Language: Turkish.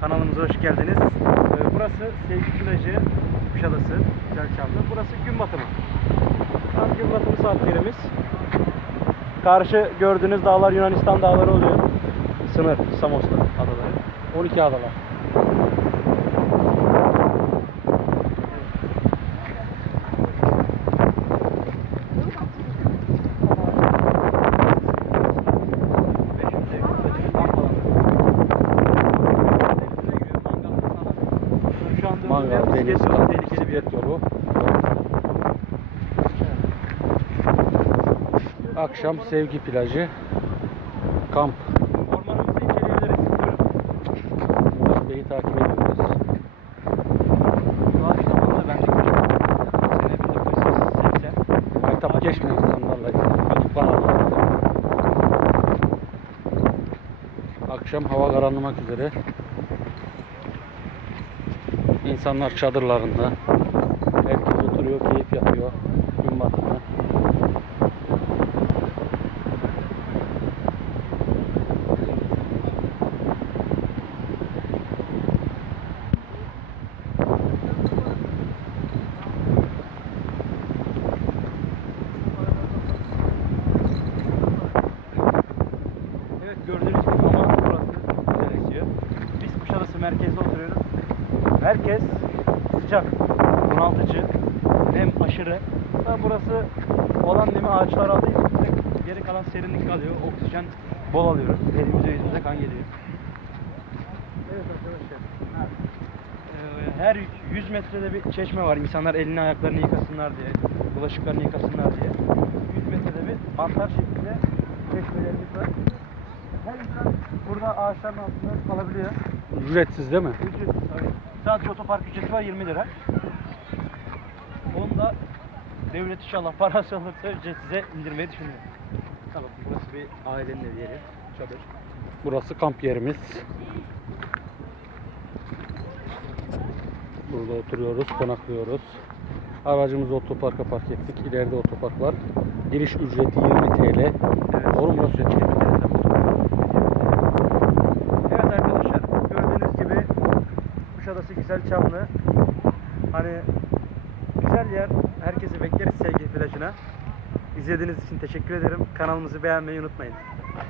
Kanalımıza hoş geldiniz. Ee, Burası Sevgi Plajı, Kuşadası, Güzelçamlı. Burası gün batımı. Tam gün batımı saatlerimiz. Karşı gördüğünüz dağlar Yunanistan dağları oluyor. Sınır, Samos'ta adaları. 12 adalar. Mangal, deniz, tehlikeli bir yer. yolu. Akşam Sevgi plajı. Kamp. Ormanımızı inceleyebiliriz. Buyurun. Murat Bey'i takip ediyoruz. Doğal kitabında ben de görüyorum. Sene 1980. Maytap geçme insanlarla. Kanalına. Akşam hava karanlamak üzere. İnsanlar çadırlarında. Herkes oturuyor, keyif yapıyor. Gün batımı. Evet gördüğünüz gibi ama burası. Biz Kuşadası merkezde oturuyoruz. Merkez sıcak, bunaltıcı, nem aşırı. Da burası olan nemi ağaçlar aldığı için geri kalan serinlik kalıyor. Oksijen bol alıyoruz. Elimize yüzümüze kan geliyor. Evet arkadaşlar. Ee, Her 100 metrede bir çeşme var. İnsanlar elini ayaklarını yıkasınlar diye, bulaşıklarını yıkasınlar diye. 100 metrede bir mantar şeklinde çeşmelerimiz var. Her insan burada ağaçların altında kalabiliyor. Ücretsiz değil mi? Ücret tabii. Sadece otopark ücreti var 20 lira. Onu da devlet inşallah parası olursa ücretsize indirmeyi düşünüyor. Tamam burası bir ailenin evi yeri. Çadır. Burası kamp yerimiz. Burada oturuyoruz, konaklıyoruz. Aracımızı otoparka park ettik. İleride otopark var. Giriş ücreti 20 TL. Evet. Doğru mu? Evet arkadaşlar gördüğünüz gibi Kuşadası güzel çamlı. Hani güzel yer. Herkesi bekleriz sevgi plajına. İzlediğiniz için teşekkür ederim. Kanalımızı beğenmeyi unutmayın.